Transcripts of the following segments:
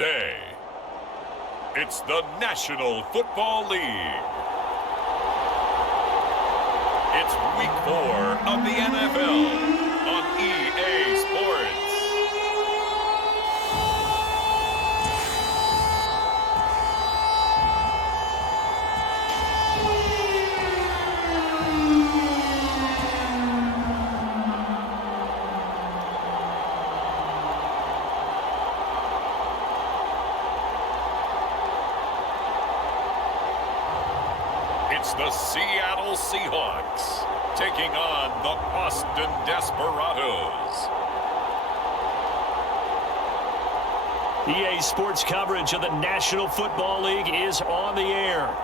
Today, it's the National Football League. It's Week 4 of the NFL on EA Sports. It's the Seattle Seahawks taking on the Austin Desperados. EA Sports coverage of the National Football League is on the air.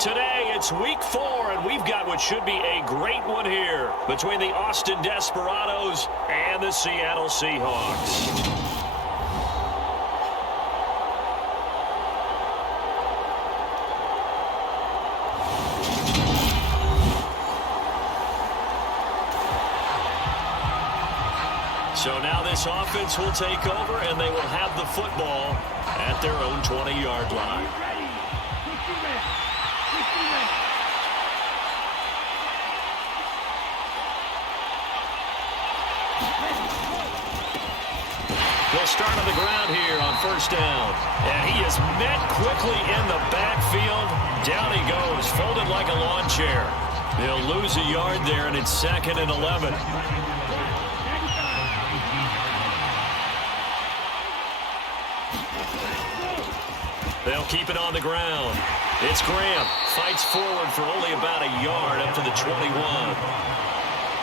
Today, it's Week 4, and we've got what should be a great one here between the Austin Desperados and the Seattle Seahawks. So now this offense will take over, and they will have the football at their own 20-yard line. They'll start on the ground here on first down. And he is met quickly in the backfield. Down he goes, folded like a lawn chair. They'll lose a yard there, and it's 2nd and 11. They'll keep it on the ground. It's Graham. Fights forward for only about a yard up to the 21.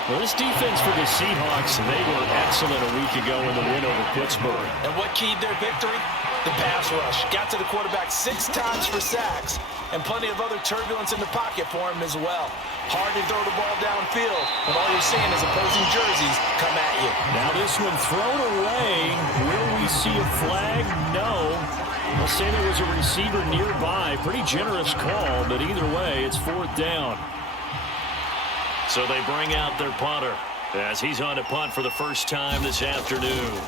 Well, this defense for the Seahawks, they were excellent a week ago in the win over Pittsburgh. And what keyed their victory? The pass rush. Got to the quarterback 6 times for sacks, and plenty of other turbulence in the pocket for him as well. Hard to throw the ball downfield, and all you're seeing is opposing jerseys come at you. Now this one thrown away. Will we see a flag? No. I'll say there was a receiver nearby. Pretty generous call, but either way, it's 4th down. So they bring out their punter as he's on to punt for the first time this afternoon.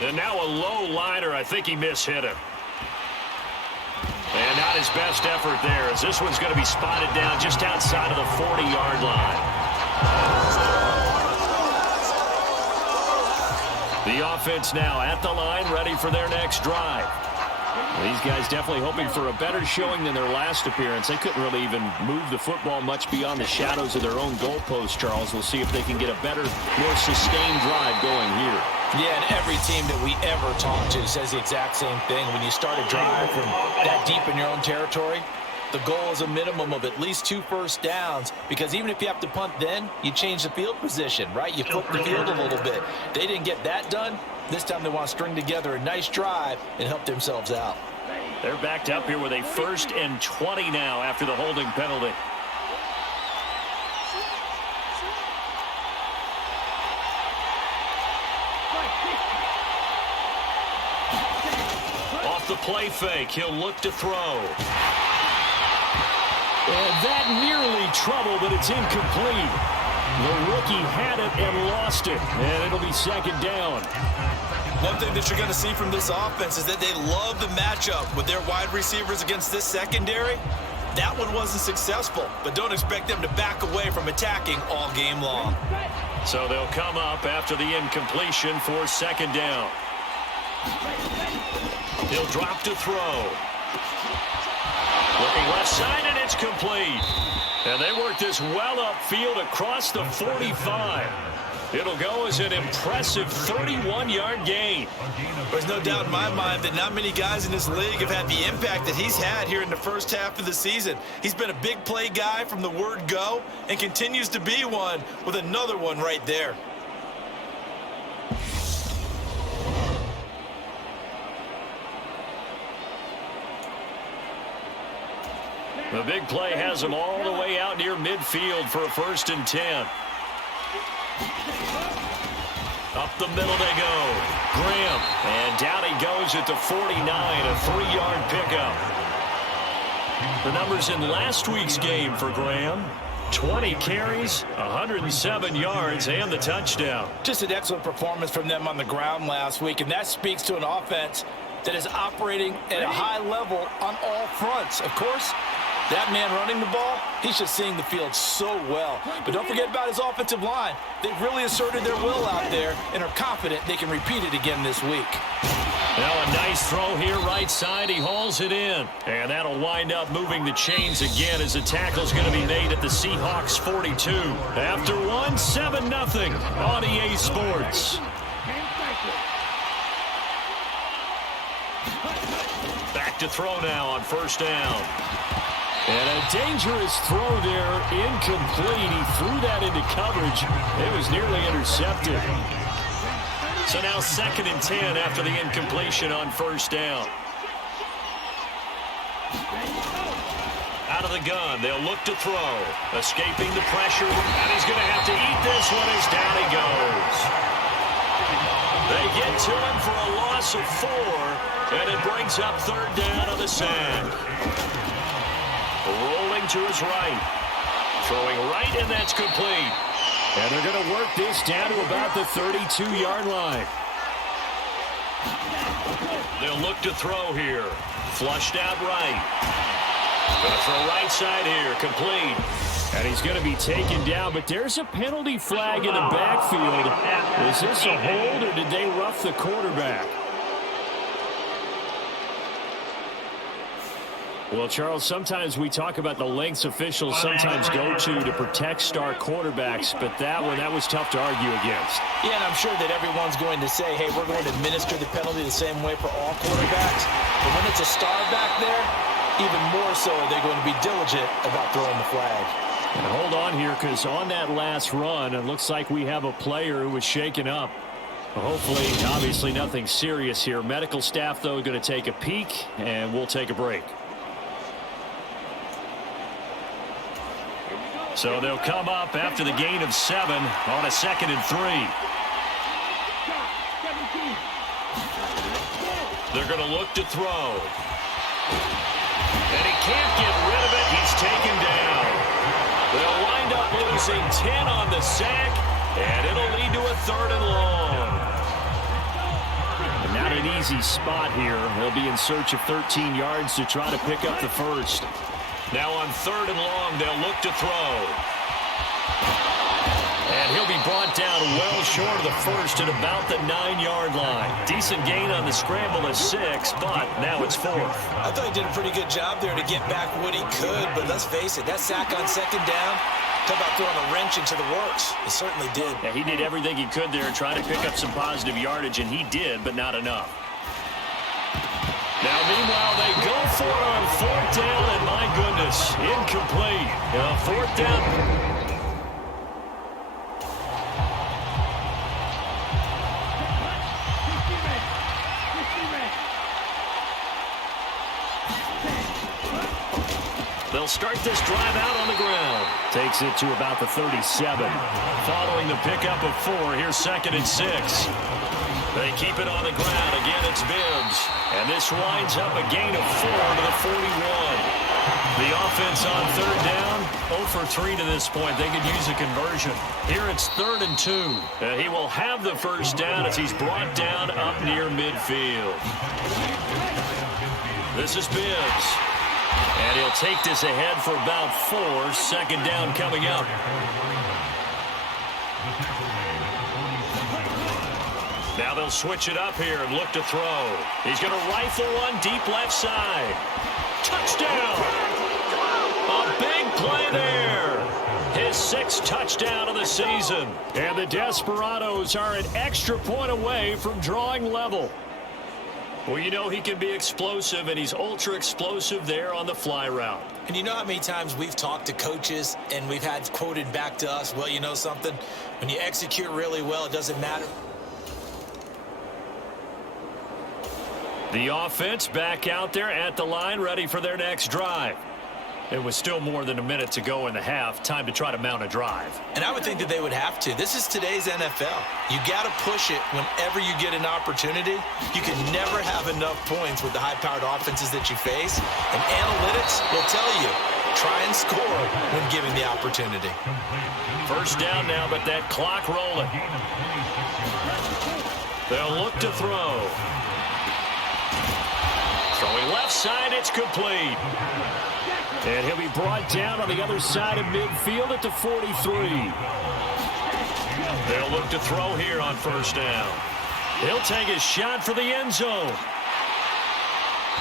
And now a low liner. I think he mishit him. And not his best effort there, as this one's going to be spotted down just outside of the 40-yard line. The offense now at the line, ready for their next drive. These guys definitely hoping for a better showing than their last appearance. They couldn't really even move the football much beyond the shadows of their own goalpost, Charles. We'll see if they can get a better, more sustained drive going here. Yeah, and every team that we ever talk to says the exact same thing. When you start a drive from that deep in your own territory, the goal is a minimum of at least 2 first downs, because even if you have to punt then, you change the field position, right? You flip the field a little bit. They didn't get that done. This time they want to string together a nice drive and help themselves out. They're backed up here with a 1st and 20 now after the holding penalty. Off the play fake, he'll look to throw. And that nearly trouble, but it's incomplete. The rookie had it and lost it, and it'll be 2nd down. One thing that you're going to see from this offense is that they love the matchup with their wide receivers against this secondary. That one wasn't successful, but don't expect them to back away from attacking all game long. So they'll come up after the incompletion for 2nd down. He'll drop to throw. Looking left side, and it's complete. And they work this well upfield across the 45. It'll go as an impressive 31-yard gain. There's no doubt in my mind that not many guys in this league have had the impact that he's had here in the first half of the season. He's been a big play guy from the word go and continues to be one with another one right there. The big play has him all the way out near midfield for a 1st and 10. Up the middle they go. Graham. And down he goes at the 49, a 3-yard pickup. The numbers in last week's game for Graham: 20 carries, 107 yards, and the touchdown. Just an excellent performance from them on the ground last week, and that speaks to an offense that is operating at a high level on all fronts. Of course, that man running the ball, he's just seeing the field so well. But don't forget about his offensive line. They've really asserted their will out there and are confident they can repeat it again this week. Now a nice throw here right side. He hauls it in. And that'll wind up moving the chains again as the tackle's going to be made at the Seahawks 42. After one, 7-0 on EA Sports. Back to throw now on first down. And a dangerous throw there, incomplete. He threw that into coverage. It was nearly intercepted. So now 2nd and 10 after the incompletion on first down. Out of the gun, they'll look to throw. Escaping the pressure, and he's going to have to eat this one as down he goes. They get to him for a loss of 4, and it brings up 3rd down on the sack. Rolling to his right. Throwing right, and that's complete. And they're going to work this down to about the 32-yard line. They'll look to throw here. Flushed out right. Going to throw right side here. Complete. And he's going to be taken down, but there's a penalty flag in the backfield. Is this a hold, or did they rough the quarterback? Well, Charles, sometimes we talk about the lengths officials sometimes go to protect star quarterbacks, but that was tough to argue against. Yeah, and I'm sure that everyone's going to say, hey, we're going to administer the penalty the same way for all quarterbacks. But when it's a star back there, even more so they're going to be diligent about throwing the flag. And hold on here, because on that last run, it looks like we have a player who was shaken up. Hopefully, obviously nothing serious here. Medical staff, though, going to take a peek, and we'll take a break. So they'll come up after the gain of 7 on a 2nd and 3. They're going to look to throw. And he can't get rid of it. He's taken down. They'll wind up losing 10 on the sack, and it'll lead to a 3rd and long. And not an easy spot here. They'll be in search of 13 yards to try to pick up the first. Now on 3rd and long, they'll look to throw. And he'll be brought down well short of the first at about the 9-yard line. Decent gain on the scramble of 6, but now it's 4th. I thought he did a pretty good job there to get back what he could, but let's face it, that sack on 2nd down, talk about throwing a wrench into the works. It certainly did. Yeah, he did everything he could there, trying to pick up some positive yardage, and he did, but not enough. Now, meanwhile, they go for it on 4th down, and my goodness, incomplete. 4th down. They'll start this drive out on the ground. Takes it to about the 37. Following the pickup of 4, here's 2nd and 6. They keep it on the ground. Again, it's Bibbs. And this winds up a gain of 4 to the 41. The offense on 3rd down, 0 for 3 to this point. They could use a conversion. Here it's 3rd and 2. He will have the first down as he's brought down up near midfield. This is Bibbs. And he'll take this ahead for about 4. 2nd down coming up. Now they'll switch it up here and look to throw. He's going to rifle one deep left side. Touchdown! A big play there. His 6th touchdown of the season. And the Desperados are an extra point away from drawing level. Well, you know he can be explosive, and he's ultra explosive there on the fly route. And you know how many times we've talked to coaches and we've had quoted back to us, well, you know something? When you execute really well, it doesn't matter. The offense back out there at the line, ready for their next drive. It was still more than a minute to go in the half. Time to try to mount a drive. And I would think that they would have to. This is today's NFL. You got to push it whenever you get an opportunity. You can never have enough points with the high-powered offenses that you face. And analytics will tell you, try and score when given the opportunity. First down now, but that clock rolling. They'll look to throw. left side, it's complete. And he'll be brought down on the other side of midfield at the 43. They'll look to throw here on first down. He'll take a shot for the end zone.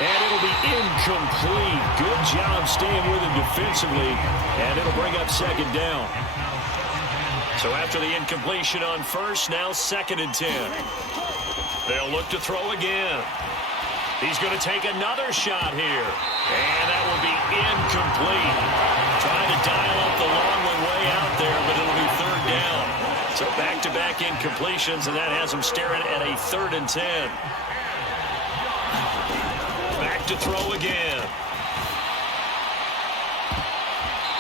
And it'll be incomplete. Good job staying with him defensively. And it'll bring up second down. So after the incompletion on first, now 2nd and 10. They'll look to throw again. He's going to take another shot here. And that will be incomplete. Trying to dial up the long one way out there, but it'll be 3rd down. So back-to-back incompletions, and that has him staring at a 3rd and 10. Back to throw again.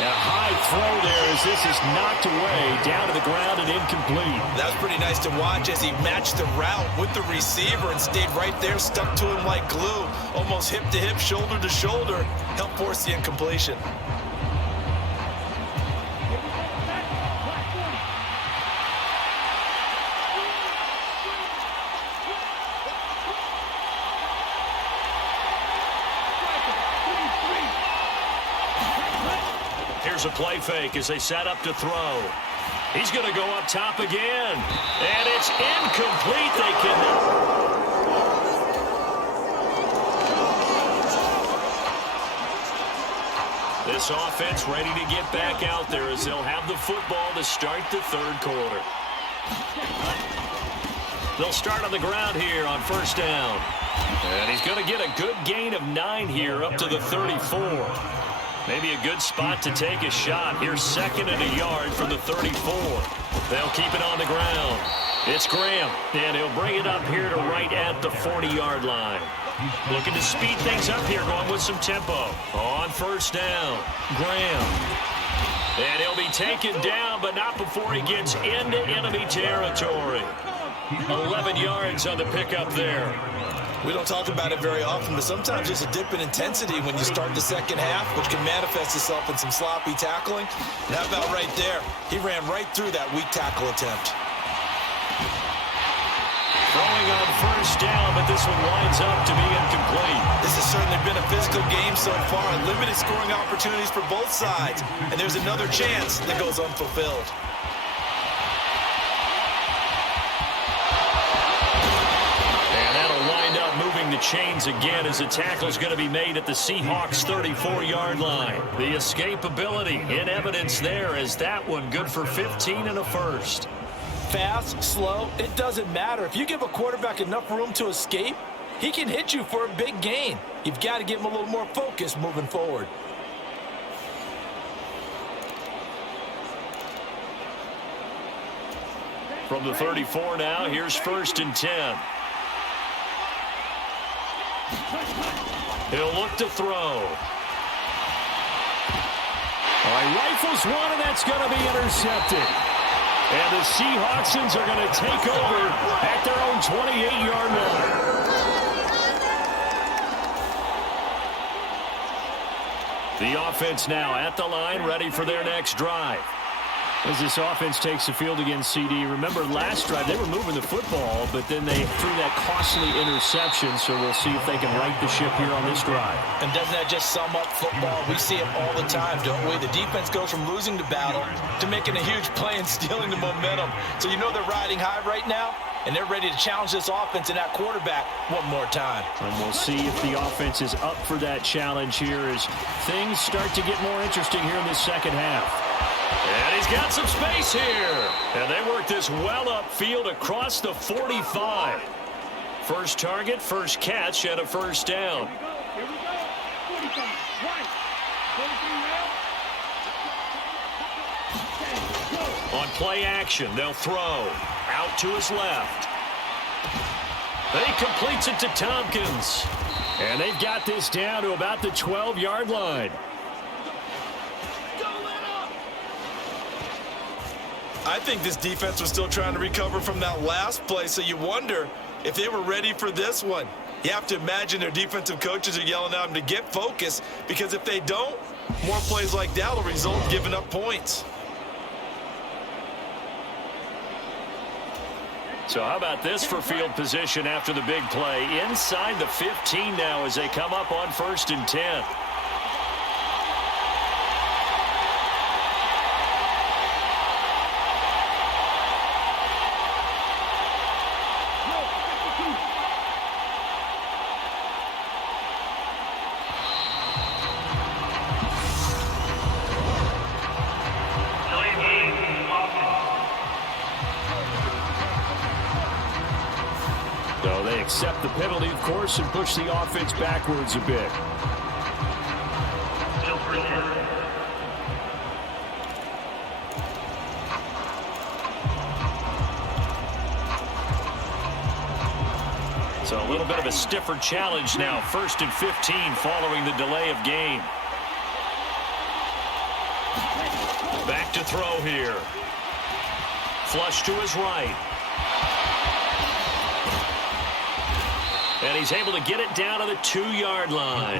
A high throw there as this is knocked away, down to the ground and incomplete. That's pretty nice to watch as he matched the route with the receiver and stayed right there, stuck to him like glue, almost hip to hip, shoulder to shoulder, helped force the incompletion. Here's a play fake as they set up to throw. He's going to go up top again. And it's incomplete. They cannot. This offense ready to get back out there as they'll have the football to start the 3rd quarter. They'll start on the ground here on first down. And he's going to get a good gain of 9 here up to the 34. Maybe a good spot to take a shot. Here's 2nd and a yard from the 34. They'll keep it on the ground. It's Graham, and he'll bring it up here to right at the 40-yard line. Looking to speed things up here, going with some tempo. On first down, Graham. And he'll be taken down, but not before he gets into enemy territory. 11 yards on the pickup there. We don't talk about it very often, but sometimes there's a dip in intensity when you start the second half, which can manifest itself in some sloppy tackling. And how about right there? He ran right through that weak tackle attempt. Throwing on first down, but this one winds up to be incomplete. This has certainly been a physical game so far. Limited scoring opportunities for both sides. And there's another chance that goes unfulfilled. The chains again as the tackle's going to be made at the Seahawks 34-yard line. The escapability in evidence there as that one good for 15 and a first. Fast, slow, it doesn't matter. If you give a quarterback enough room to escape, he can hit you for a big gain. You've got to give him a little more focus moving forward. From the 34 now, here's 1st and 10. He'll look to throw. All right, rifles one, and that's going to be intercepted. And the Seahawksons are going to take over at their own 28-yard line. The offense now at the line, ready for their next drive. As this offense takes the field against CD, remember last drive they were moving the football, but then they threw that costly interception, so we'll see if they can right the ship here on this drive. And doesn't that just sum up football? We see it all the time, don't we? The defense goes from losing the battle to making a huge play and stealing the momentum. So you know they're riding high right now, and they're ready to challenge this offense and that quarterback one more time. And we'll see if the offense is up for that challenge here as things start to get more interesting here in this second half. And he's got some space here. And they work this well upfield across the 45. First target, first catch, and a first down. On play action, they'll throw. Out to his left. He completes it to Tompkins. And they've got this down to about the 12-yard line. I think this defense was still trying to recover from that last play, so you wonder if they were ready for this one. You have to imagine their defensive coaches are yelling at them to get focused, because if they don't, more plays like that will result in giving up points. So how about this for field position after the big play? Inside the 15 now as they come up on 1st and 10. So they accept the penalty, of course, and push the offense backwards a bit. So a little bit of a stiffer challenge now. 1st and 15 following the delay of game. Back to throw here. Flush to his right. And he's able to get it down to the 2-yard line.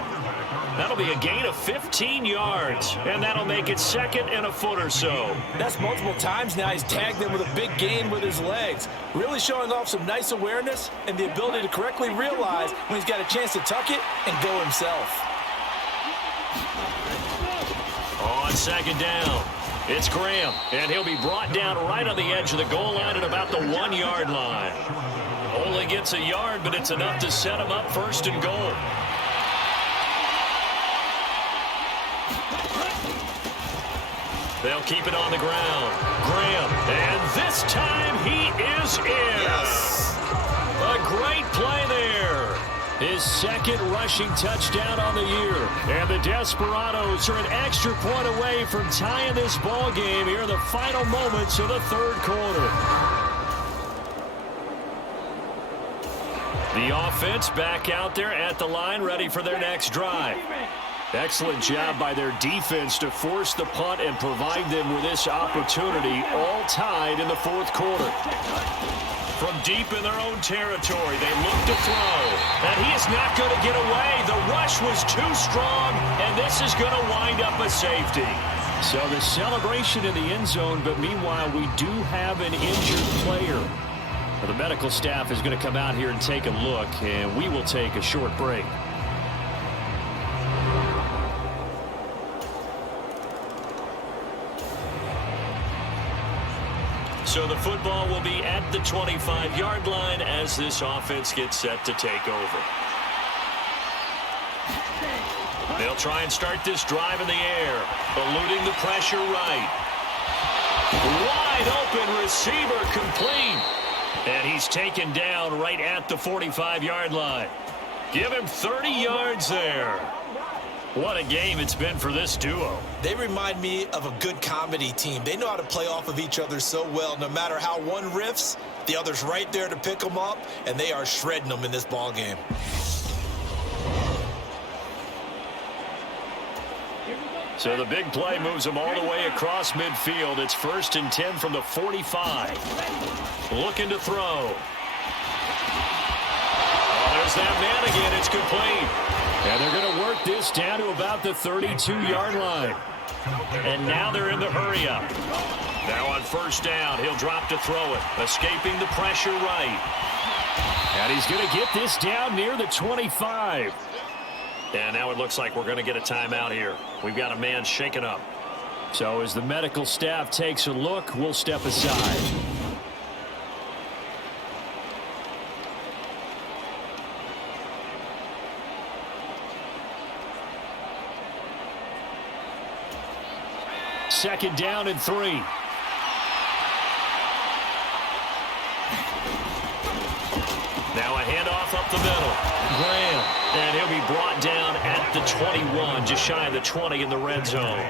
That'll be a gain of 15 yards. And that'll make it 2nd and a foot or so. That's multiple times now he's tagged them with a big gain with his legs. Really showing off some nice awareness and the ability to correctly realize when he's got a chance to tuck it and go himself. On 2nd down, it's Graham. And he'll be brought down right on the edge of the goal line at about the 1-yard line. Only gets a yard, but it's enough to set him up 1st and goal. They'll keep it on the ground. Graham, and this time he is in. Yes. A great play there. His 2nd rushing touchdown on the year. And the Desperados are an extra point away from tying this ball game here in the final moments of the 3rd quarter. The offense back out there at the line, ready for their next drive. Excellent job by their defense to force the punt and provide them with this opportunity, all tied in the 4th quarter. From deep in their own territory, they look to throw. And he is not going to get away. The rush was too strong, and this is going to wind up a safety. So the celebration in the end zone, but meanwhile, we do have an injured player. The medical staff is going to come out here and take a look, and we will take a short break. So the football will be at the 25-yard line as this offense gets set to take over. They'll try and start this drive in the air, eluding the pressure right. Wide open receiver complete. And he's taken down right at the 45-yard line. Give him 30 yards there. What a game it's been for this duo. They remind me of a good comedy team. They know how to play off of each other so well. No matter how one riffs, the other's right there to pick them up, and they are shredding them in this ball game. So the big play moves them all the way across midfield. It's 1st and 10 from the 45. Looking to throw. Oh, there's that man again. It's complete. And they're going to work this down to about the 32-yard line. And now they're in the hurry-up. Now on 1st down, he'll drop to throw it. Escaping the pressure right. And he's going to get this down near the 25. And now it looks like we're going to get a timeout here. We've got a man shaken up. So as the medical staff takes a look, we'll step aside. Second down and 3. Now a handoff up the middle. Graham. And he'll be brought down at the 21, just shy of the 20 in the red zone.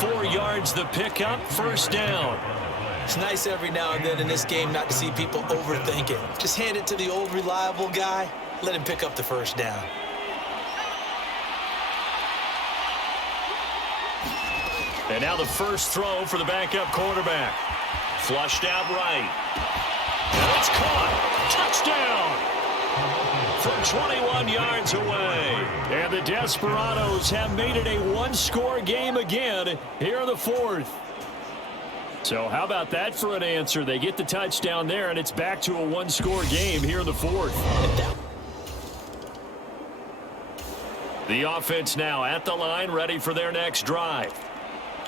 4 yards the pickup, 1st down. It's nice every now and then in this game not to see people overthink it. Just hand it to the old reliable guy. Let him pick up the 1st down. And now the first throw for the backup quarterback. Flushed out right. And it's caught. Touchdown. From 21 yards away. And the Desperados have made it a one-score game again here in the 4th. So how about that for an answer? They get the touchdown there, and it's back to a one-score game here in the fourth. The offense now at the line, ready for their next drive.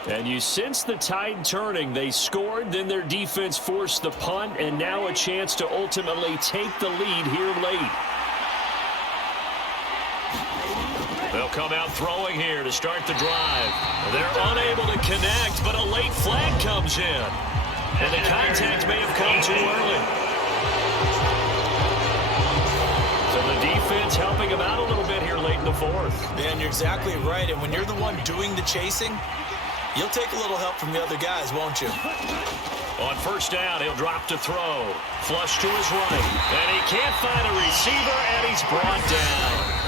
And you sense the tide turning. They scored, then their defense forced the punt, and now a chance to ultimately take the lead here late. They'll come out throwing here to start the drive. They're unable to connect, but a late flag comes in. And the contact may have come too early. So the defense helping them out a little bit here late in the fourth. Man, you're exactly right. And when you're the one doing the chasing, you'll take a little help from the other guys, won't you? On first down, he'll drop to throw. Flush to his right. And he can't find a receiver, and he's brought down.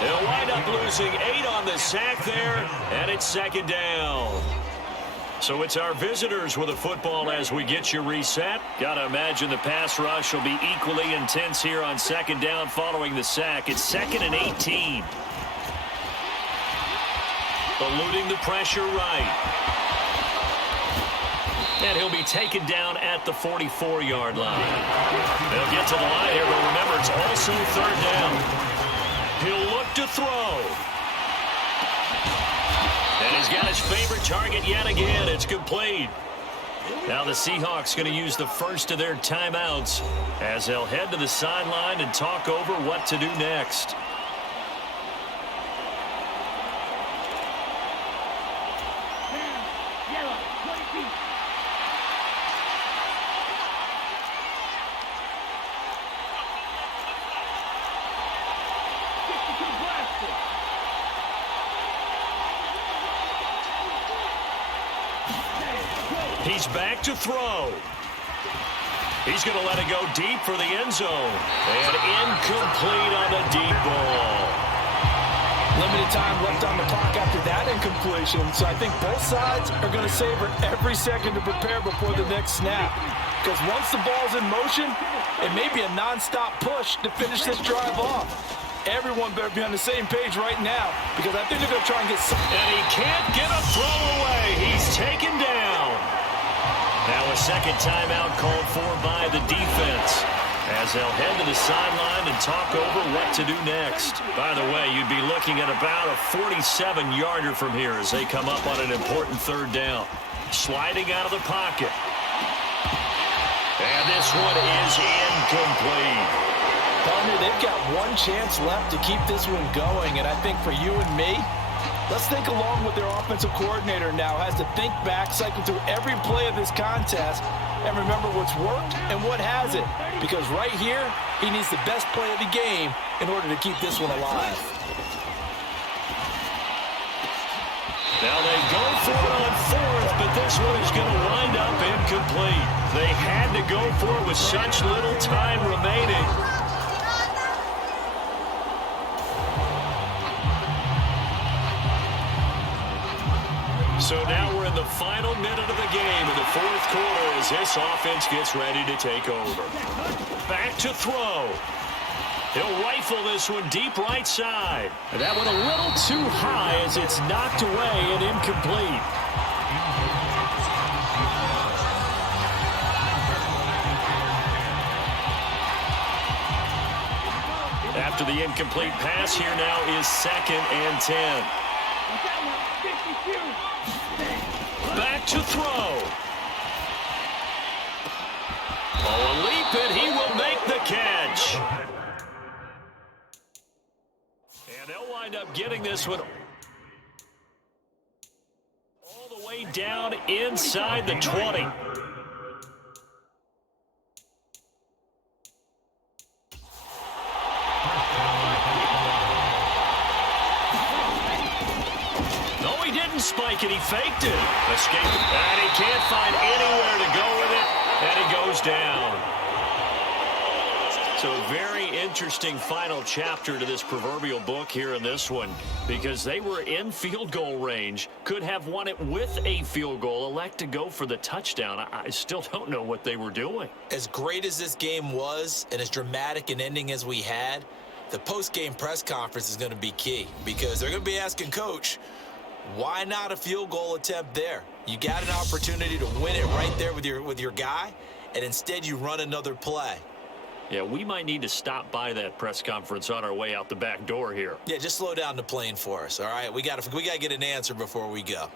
They'll wind up losing 8 on the sack there, and it's second down. So it's our visitors with the football as we get you reset. Got to imagine the pass rush will be equally intense here on second down following the sack. It's 2nd and 18. Eluding the pressure right. And he'll be taken down at the 44-yard line. They'll get to the line here, but remember, it's also third down. He'll look to throw. And he's got his favorite target yet again. It's complete. Now the Seahawks going to use the first of their timeouts as they'll head to the sideline and talk over what to do next. He's back to throw. He's going to let it go deep for the end zone. And incomplete on the deep ball. Limited time left on the clock after that incompletion. So I think both sides are going to savor every second to prepare before the next snap. Because once the ball's in motion, it may be a nonstop push to finish this drive off. Everyone better be on the same page right now, because I think they're going to try and get some. And he can't get a throw away. He's taken down. Now a second timeout called for by the defense as they'll head to the sideline and talk over what to do next. By the way, you'd be looking at about a 47-yarder from here as they come up on an important third down. Sliding out of the pocket. And this one is incomplete. Partner, they've got one chance left to keep this one going, and I think for you and me, let's think along with their offensive coordinator now. Has to think back, cycle through every play of this contest, and remember what's worked and what hasn't. Because right here, he needs the best play of the game in order to keep this one alive. Now they go for it on fourth, but this one is going to wind up incomplete. They had to go for it with such little time remaining. So now we're in the final minute of the game in the fourth quarter as this offense gets ready to take over. Back to throw. He'll rifle this one deep right side. And that one a little too high as it's knocked away and incomplete. After the incomplete pass, here now is 2nd and 10. Back to throw. Oh, a leap, and he will make the catch. And they'll wind up getting this one all the way down inside the 20. Spike it, he faked it. Escape, and he can't find anywhere to go with it, and he goes down. So a very interesting final chapter to this proverbial book here in this one, because they were in field goal range, could have won it with a field goal, elect to go for the touchdown. I still don't know what they were doing. As great as this game was, and as dramatic an ending as we had, the post-game press conference is going to be key, because they're going to be asking Coach, Why not a field goal attempt there? You got an opportunity to win it right there with your guy, and instead you run another play. Yeah, we might need to stop by that press conference on our way out the back door here. Yeah, just slow down the plane for us, all right? We got to get an answer before we go.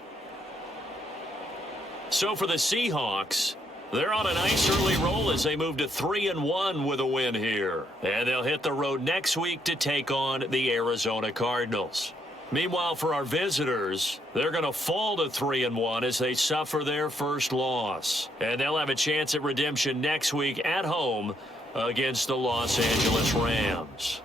So for the Seahawks, they're on a nice early roll as they move to 3-1 with a win here. And they'll hit the road next week to take on the Arizona Cardinals. Meanwhile, for our visitors, they're going to fall to 3-1 as they suffer their first loss. And they'll have a chance at redemption next week at home against the Los Angeles Rams.